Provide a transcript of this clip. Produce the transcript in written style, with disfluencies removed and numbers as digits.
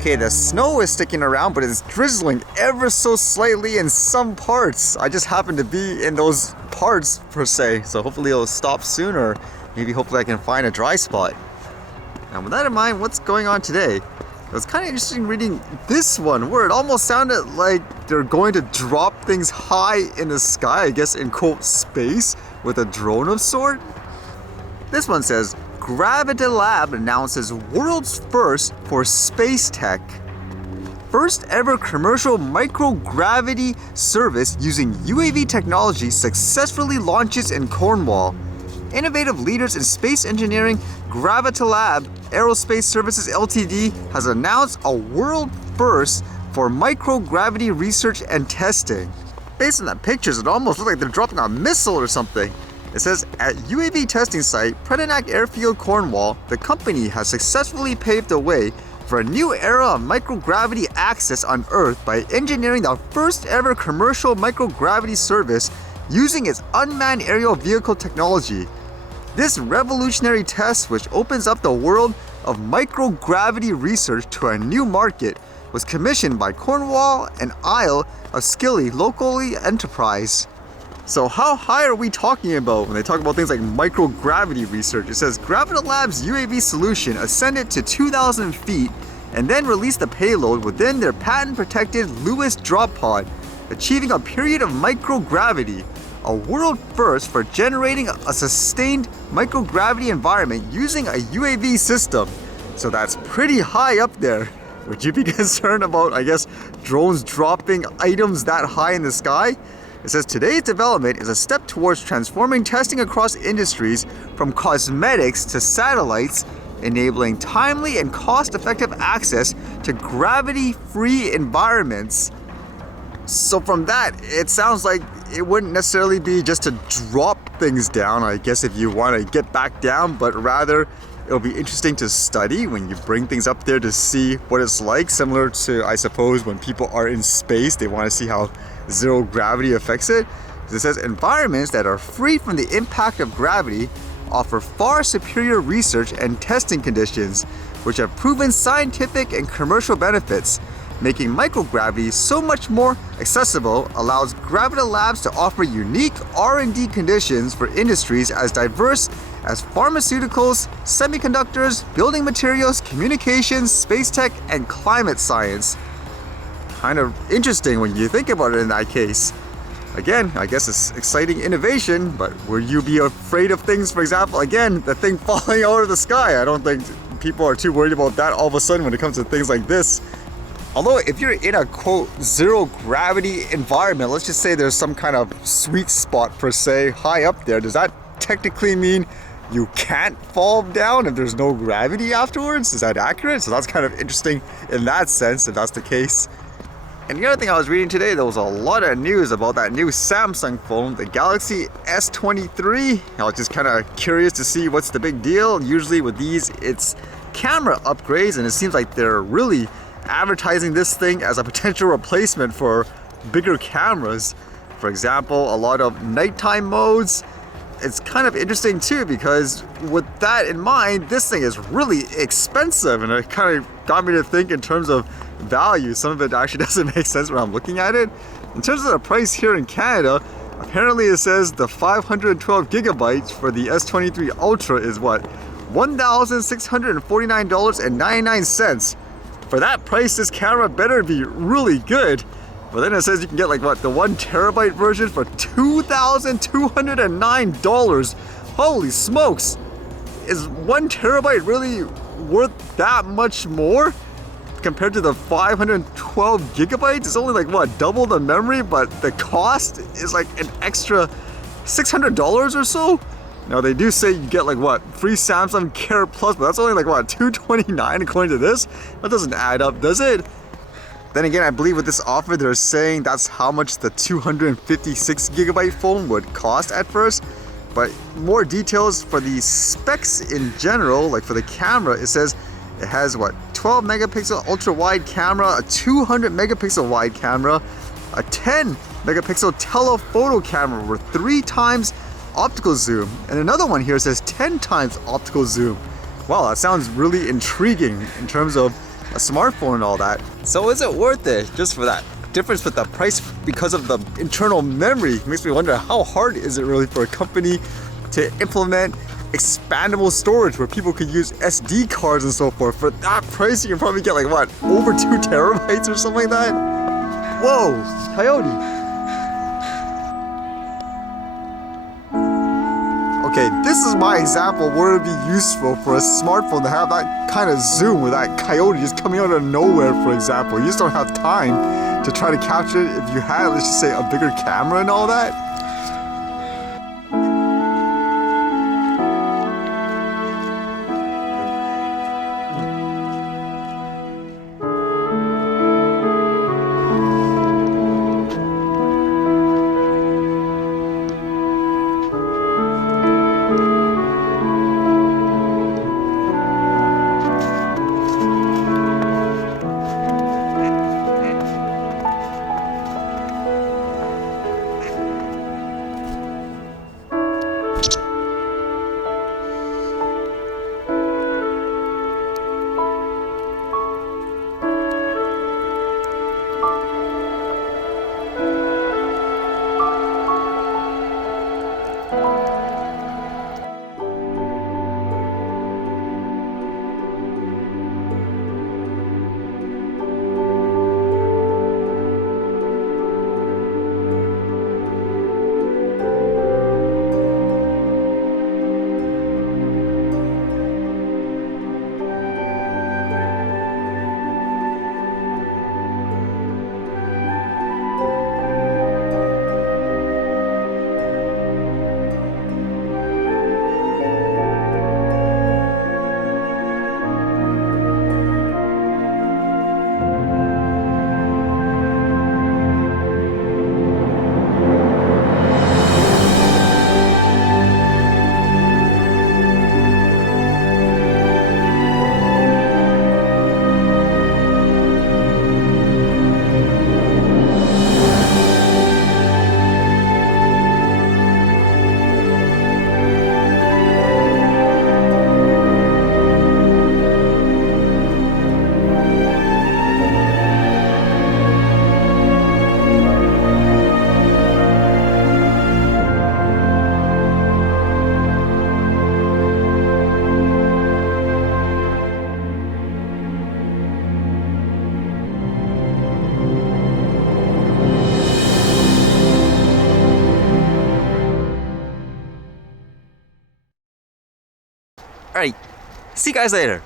Okay, the snow is sticking around, but it's drizzling ever so slightly in some parts. I just happen to be in those parts per se, so hopefully it'll stop soon, or maybe hopefully I can find a dry spot. Now with that in mind, what's going on today? It was kind of interesting reading this one where it almost sounded like they're going to drop things high in the sky, I guess in quote space, with a drone of sort. This one says, Gravitilab announces world's first for space tech. First ever commercial microgravity service using UAV technology successfully launches in Cornwall. Innovative leaders in space engineering, Gravitilab Aerospace Services Ltd. has announced a world first for microgravity research and testing. Based on the pictures, it almost looks like they're dropping a missile or something. It says, at UAV testing site Predenac Airfield, Cornwall, the company has successfully paved the way for a new era of microgravity access on Earth by engineering the first ever commercial microgravity service using its unmanned aerial vehicle technology. This revolutionary test, which opens up the world of microgravity research to a new market, was commissioned by Cornwall and Isle of Scilly locally enterprise. So how high are we talking about when they talk about things like microgravity research? It says Gravitilab's UAV solution ascended to 2,000 feet and then released the payload within their patent-protected Lewis drop pod, achieving a period of microgravity, a world first for generating a sustained microgravity environment using a UAV system. So that's pretty high up there. Would you be concerned about, I guess, drones dropping items that high in the sky? It says today's development is a step towards transforming testing across industries from cosmetics to satellites, enabling timely and cost-effective access to gravity-free environments. So from that, it sounds like it wouldn't necessarily be just to drop things down, I guess, if you want to get back down, but rather it'll be interesting to study when you bring things up there to see what it's like, similar to, I suppose, when people are in space, they want to see how zero gravity affects it. It says environments that are free from the impact of gravity offer far superior research and testing conditions, which have proven scientific and commercial benefits. Making microgravity so much more accessible allows Gravitilabs to offer unique R&D conditions for industries as diverse as pharmaceuticals, semiconductors, building materials, communications, space tech, and climate science. Kind of interesting when you think about it in that case. Again, I guess it's exciting innovation, but would you be afraid of things, for example, again, the thing falling out of the sky? I don't think people are too worried about that all of a sudden when it comes to things like this. Although if you're in a quote zero gravity environment, let's just say there's some kind of sweet spot per se high up there, does that technically mean you can't fall down if there's no gravity afterwards? Is that accurate? So that's kind of interesting in that sense, if that's the case. And the other thing I was reading today, there was a lot of news about that new Samsung phone, the Galaxy S23. I was just kind of curious to see what's the big deal. Usually with these, it's camera upgrades, and it seems like they're really advertising this thing as a potential replacement for bigger cameras. For example, a lot of nighttime modes. It's kind of interesting too, because with that in mind, this thing is really expensive, and it kind of got me to think in terms of value. Some of it actually doesn't make sense when I'm looking at it. In terms of the price here in Canada, apparently it says the 512 gigabytes for the S23 Ultra is what? $1,649.99. For that price, this camera better be really good. But then it says you can get like what, the 1 terabyte version for $2,209. Holy smokes! Is 1 terabyte really worth that much more compared to the 512 gigabytes? It's only like what, double the memory, but the cost is like an extra $600 or so. Now they do say you get like what, free Samsung Care Plus, but that's only like what, $229 according to this? That doesn't add up, does it? Then again, I believe with this offer, they're saying that's how much the 256 gigabyte phone would cost at first. But more details for the specs in general, like for the camera, it says it has what, 12 megapixel ultra wide camera, a 200 megapixel wide camera, a 10 megapixel telephoto camera with 3 times optical zoom, and another one here says 10 times optical zoom. Wow, that sounds really intriguing in terms of a smartphone and all that. So is it worth it just for that difference with the price because of the internal memory? It makes me wonder, how hard is it really for a company to implement expandable storage where people could use SD cards and so forth? For that price, you can probably get like what, over 2 terabytes or something like that? Whoa, coyote. Okay, this is my example where it would be useful for a smartphone to have that kind of zoom with that coyote just coming out of nowhere, for example. You just don't have time to try to capture it if you had, let's just say, a bigger camera and all that. Alright, see you guys later.